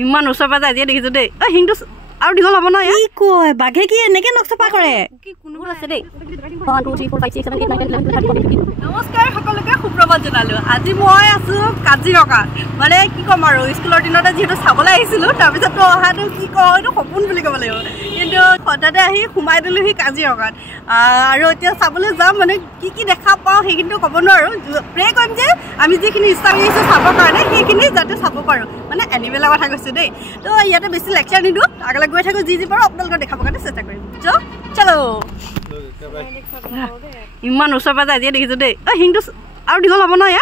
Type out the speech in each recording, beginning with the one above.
ইমান ওচৰ পৰা আজিয়ে দেখিছো দেই হিংটো আৰু দীঘল হ'ব নহয় কি কয় বাঘে কি এনেকে নখ চফা কৰে কি কোনো আছে দেই 1 2 3 4 5 6 7 8 9 10 11 নমস্কাৰ সকলোকে সুপ্ৰভাত জনালো আজি মই আছো কাজিৰঙা মানে কি কম আৰু স্কুলৰ দিনতে যেহেতু চাবলৈ আহিছিলো তাৰপিছত তো অহাটো কি কয় এইটো সপোন বুলি ক'ব লাগিব কিন্তু হঠাতে আহি সোমাই দিলোহি কাজিৰঙাত আৰু এতিয়া চাবলৈ যাম মানে কি কি দেখা পাওঁ সেইখিনিতো ক'ব নোৱাৰো প্ৰে কৰিম যে আমি যিখিনি ইচ্ছা কৰিছো চাবৰ কাৰণে সেইখিনি যাতে চাব পাৰো মানে এনিমেলৰ কথা কৈছো দেই তো ইয়াতে বেছি লেকচাৰ নিদিওঁ আগলৈ গৈ থাকো যি পাৰো আপোনালোকক দেখাবৰ কাৰণে চেষ্টা কৰিম চলো ইমান ওচৰ পৰা আজিয়ে দেখিছো দেই হিংটো আৰু দীঘল হ'ব নহয়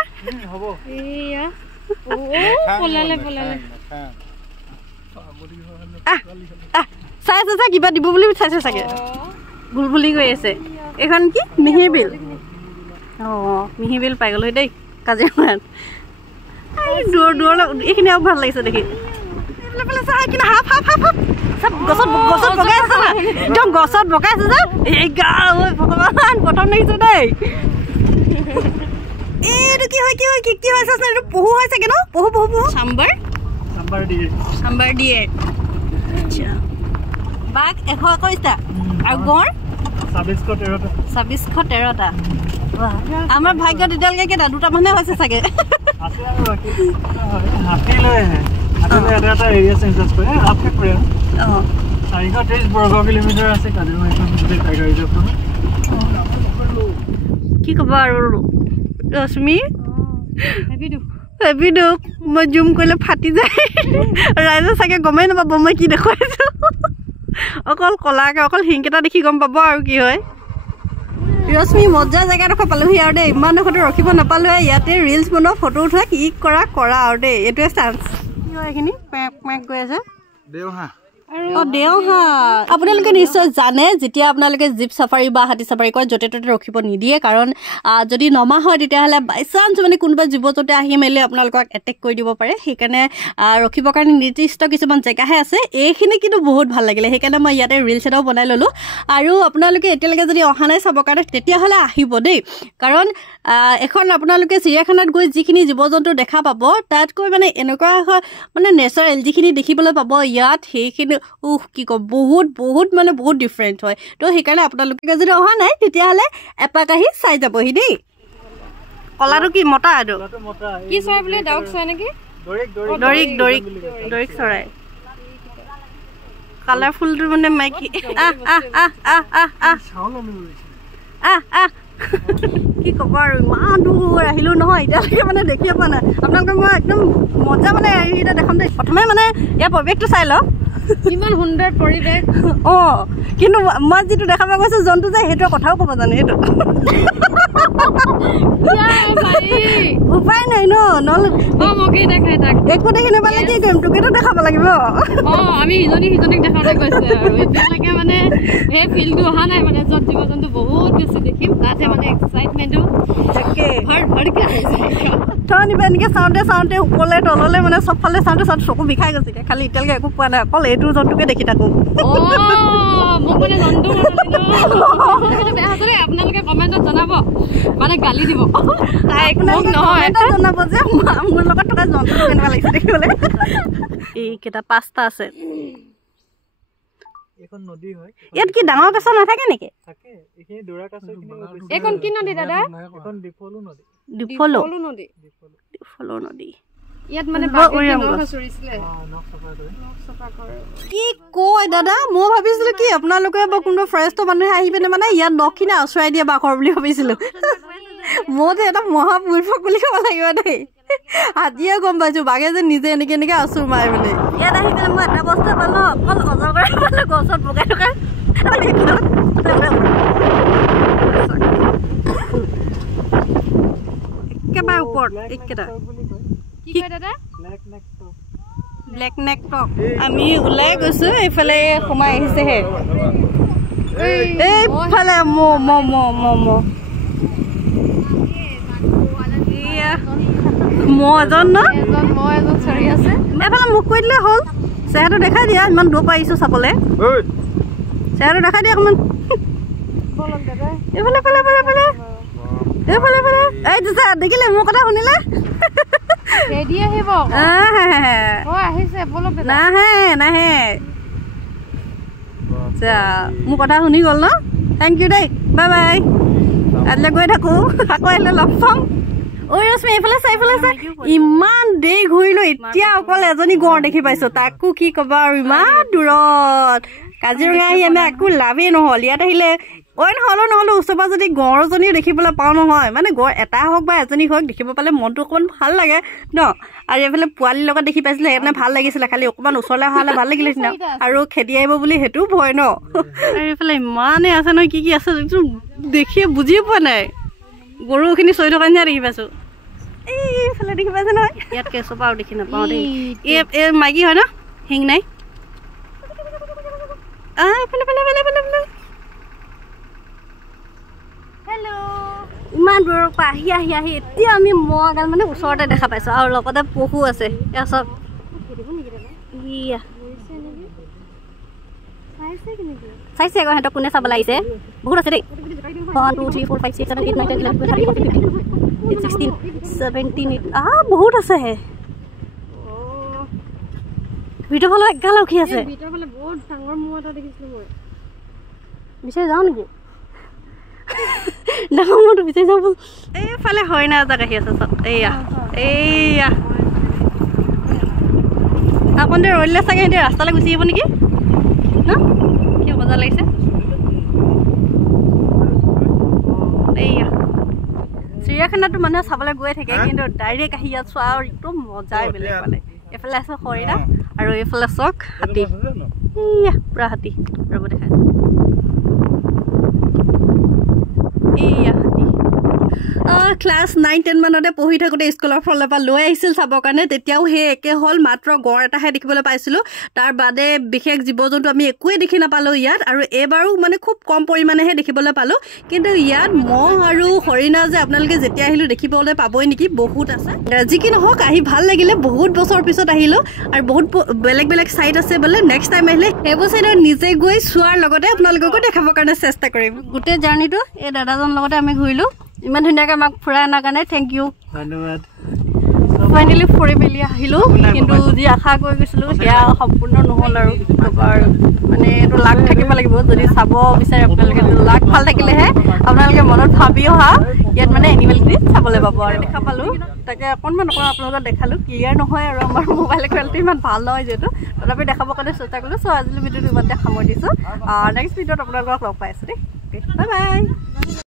চাই আছে কিবা দিব বুলি চাইছে চাগে ভুল বুলি কৈ আছে এইখন কি মিহিবিল মিহিবিল পাই গ'লো দেই কাজিৰঙাত দূৰলৈ এইখিনি আৰু ভাল লাগিছে দেখি গছত বগাই আছে না একদম গছত বগাই আছে যে এই ভগৱান প্ৰথম দেখিছো দেই এইটো কি হয় কি হৈছে এইটো পহু হয় চাগে ন পহু চাম্বাৰ দিয়ে বাঘ 121টা আৰু গড় 2613টা আমাৰ ভাগ্যত এতিয়ালৈকে কেইটা দুটা মানুহে হৈছে চাগে কি ক'বা আৰু ৰশ্মি হেভি দুখ মই জুম কৰিলে ফাটি যায় ৰাইজে চাগে গমেই নাপাব মই কি দেখুৱাইছো অকল কলাকে অকল হিংকেইটা দেখি গম পাব আৰু কি হয় ৰশ্মি মজা জেগাডোখৰ পালোহি আৰু দেই ইমান ডোখৰটো ৰখিব নাপালোৱে ইয়াতে ৰিলচ বনোৱা ফটো উঠোৱা কি কৰা আৰু দেই এইটোৱে চান্স কি হয় এইখিনি পেক গৈ আছে দেওহা আপোনালোকে নিশ্চয় জানে যেতিয়া আপোনালোকে জীপ চাফাৰী বা হাতী চাফাৰী কৰে য'তে ত'তে ৰখিব নিদিয়ে কাৰণ যদি নমা হয় তেতিয়াহ'লে বাই চান্স মানে কোনোবা জীৱ জন্তু আহি মেলি আপোনালোকক এটেক কৰি দিব পাৰে সেইকাৰণে ৰখিবৰ কাৰণে নিৰ্দিষ্ট কিছুমান জেগাহে আছে এইখিনি কিন্তু বহুত ভাল লাগিলে সেইকাৰণে মই ইয়াতে ৰিলছ এটাও বনাই ল'লোঁ আৰু আপোনালোকে এতিয়ালৈকে যদি অহা নাই চাবৰ কাৰণে তেতিয়াহ'লে আহিব দেই কাৰণ এখন আপোনালোকে চিৰিয়াখানাত গৈ যিখিনি জীৱ জন্তু দেখা পাব তাতকৈ মানে এনেকুৱা মানে নেচাৰেল যিখিনি দেখিবলৈ পাব ইয়াত সেইখিনি কি কম বহুত মানে বহুত ডিফাৰেণ্ট হয় তো সেইকাৰণে আপোনালোকে যদি অহা নাই তেতিয়াহ'লে এপাক আহি চাই যাবহি দেই কলাটো কি মতা আৰু কি চৰাই বোলে ডাউক চৰাই নেকি দৰিক চৰাই কালাৰফুলটো মানে মাইকী কি ক'ব আৰু ইমান দূৰ আহিলো নহয় এতিয়ালৈকে মানে দেখিয়ে পোৱা নাই আপোনালোকে মই একদম মজা মানে হেৰিটা দেখাম দেই প্ৰথমে মানে ইয়াৰ পৰিৱেশটো চাই লওঁ ইমান সুন্দৰ পৰিৱেশ কিন্তু মই যিটো দেখাব গৈছো জন্তু যে সেইটো কথাও ক'ব জানে সেইটো উপায় নাই নহ'লে একো দেখি নাপালে কি কৰিম তোকেতো দেখাব লাগিব আমি সিজনীক দেখাবলৈ গৈছো আৰু এতিয়ালৈকে মানে সেই ফিল্ডটো অহা নাই মানে য'ত জীৱ জন্তু বহুত বেছি দেখিম তাতে মানে এক্সাইটমেণ্টটো তাকে ভৰকে নিবা এনেকে চাওঁতে ওপৰলে তললে মানে চবফালে চাওঁতে চকু বিষাই গৈছে খালি এতিয়ালৈকে একো পোৱা নাই অকল এইটো জন্তুকে দেখি থাকো আপোনালোকে কমেণ্টত জনাব মানে গালি দিব জনাব যে মোৰ লগত থকা জন্তু কেনেকুৱা লাগিছে দেখিবলৈ এইকেইটা 5টা আছে ইয়াত কি ডাঙৰ কাছ নাথাকে নেকি এইখন কি নদী দাদা ডিফলো নদী ইয়াত মানে কি কয় দাদা মই ভাবিছিলো কি আপোনালোকে বা কোনোবা ফৰেষ্ট মানুহে আহি পিনে মানে ইয়াত নখখিনি আঁচুৰাই দিয়ে বাঘৰ বুলি ভাবিছিলো মইতো এটা মহামূৰ্খ বুলি ক'ব লাগিব দেই আজিয়ে গম পাইছো বাঘে যে নিজে এনেকে আঁচুৰ মাৰে মানে ইয়াত আহি পিনে মই এটা বস্তু পালো অকল অজগৰ পালো গছত বগাই থকা একেবাৰে ওপৰত এইকেইটা ব্লেক নেক টক আমি ওলাই গৈছো এইফালে সোমাই আহিছেহে এইফালে এজন চৰি আছে এইফালে মুখ কৰি দিলে হ'ল চেহেৰাটো দেখাই দিয়া ইমান দূৰ পৰা আহিছো চাবলৈ চেহেৰাটো দেখাই দিয়া অকণমান এইফালে এই দেখিলে মোৰ কথা শুনিলে ৰেডি আহিব আহিছে বলো নাহে নাহে মোৰ কথা শুনি গ'ল ন থেংক ইউ দেই বাই বাই আজিলৈ গৈ থাকো আকৌ আহিলে লগ পাম ঐ ৰশ্মি এইফালে চাই ইমান দেৰি ঘূৰিলো এতিয়া অকল এজনী গঁড় দেখি পাইছো তাকো কি কবা আৰু ইমান দূৰত কাজিৰঙা আহি আমি একো লাভেই নহ'ল ইয়াত আহিলে নহ'লো ওচৰৰ যদি গঁড়জনীও দেখিবলৈ পাওঁ নহয় মানে গঁড় এটা হওক বা এজনী হওক দেখিব পালে মনটো অকণমান ভাল লাগে ন আৰু এইফালে পোৱালিৰ লগত দেখি পাইছিলে সেইকাৰণে ভাল লাগিছিলে খালি অকণমান ওচৰলৈ অহা হ'লে ভাল লাগিলে ন আৰু খেদি আহিব বুলি সেইটোও ভয় ন আৰু এইফালে ইমানেই আছে নহয় কি আছে দেখিয়ে বুজিয়ে পোৱা নাই গৰুখিনি চৰি থকা নিচিনা দেখি পাইছোঁ এইফালে দেখি পাইছে নহয় ইয়াত কেঁচুপা আৰু দেখি নাপাওঁ দেই এই মাইকী হয় ন শিং নাই ইমান দূৰৰ পৰা আহি এতিয়া আমি মগাল মানে ওচৰতে দেখা পাইছোঁ আৰু লগতে পশু আছে এয়া চব চাইছে আকৌ সিহঁতক কোনে চাবলৈ আহিছে বহুত আছে দেই 1 2 3 4 5 6 7 8 9 10 11 12 13 14 15 16 17 বহুত আছে ভিতৰ ফালে এগাল উঠি আছে ভিতৰ ফালে বহুত ডাঙৰ মূৰ এটা দেখিছিলো মই বিচাৰি যাওঁ নেকি ডাঙৰ মূৰটো বিচাৰি যাওঁ বল এইফালে হয় না এটা আহি আছে চব এইয়া আপুনি ৰৈলে চাগে সিহঁতে ৰাস্তালৈ গুচি আহিব নেকি ন কি মজা লাগিছে এইয়া চিৰিয়াখানাটো মানুহে চাবলৈ গৈ থাকে কিন্তু ডাইৰেক্ট আহি ইয়াত চোৱা আৰু একদম মজাই বেলেগ পালে এইফালে আছে হৰিণা আৰু এইফালে চক হাতী এইয়া পুৰা হাতী ৰ'ব দেখা এইয়া হাতী ক্লাছ 9-10 মানতে পঢ়ি থাকোঁতে স্কুলৰ ফালৰ পৰা লৈ আহিছিল চাবৰ কাৰণে তেতিয়াও সেই একে হ'ল মাত্ৰ গড় এটাহে দেখিবলৈ পাইছিলোঁ তাৰ বাদে বিশেষ জীৱ জন্তু আমি একোৱে দেখি নাপালোঁ ইয়াত আৰু এইবাৰো মানে খুব কম পৰিমাণেহে দেখিবলৈ পালোঁ কিন্তু ইয়াত মহ আৰু হৰিণা যে আপোনালোকে যেতিয়া আহিলোঁ দেখিবলৈ পাবই নেকি বহুত আছে যি কি নহওক আহি ভাল লাগিলে বহুত বছৰ পিছত আহিলোঁ আৰু বহুত বেলেগ চাইট আছে বোলে নেক্সট টাইম আহিলে সেইবোৰ চাইডত নিজে গৈ চোৱাৰ লগতে আপোনালোককো দেখাবৰ কাৰণে চেষ্টা কৰিম গোটেই জাৰ্ণিটো এই দাদাজনৰ লগতে আমি ঘূৰিলোঁ ইমান ধুনীয়াকৈ আমাক ফুৰাই অনাৰ কাৰণে থেংক ইউ ধন্যবাদ ফাইনেলি ফুৰি মেলি আহিলোঁ কিন্তু যি আশা কৰি গৈছিলোঁ সেয়া সম্পূৰ্ণ নহ'ল আৰু মানে এইটো লাক থাকিব লাগিব যদি চাব বিচাৰে আপোনালোকে লাক ভাল থাকিলেহে আপোনালোকে মনত ভাবি অহা ইয়াত মানে এনিমেলখিনি চাবলৈ পাব আৰু দেখা পালোঁ তাকে অকণমান আপোনালোকক দেখালোঁ ক্লিয়াৰ নহয় আৰু আমাৰ মোবাইল কোৱালিটি ইমান ভাল নহয় যিহেতু তথাপি দেখাবৰ কাৰণে চেষ্টা কৰিলোঁ চ' আজিলৈ ভিডিঅ'টো ইমানতে সামৰি দিছোঁ নেক্সট ভিডিঅ'ত আপোনালোকক লগ পাই আছোঁ দেই বাই বাই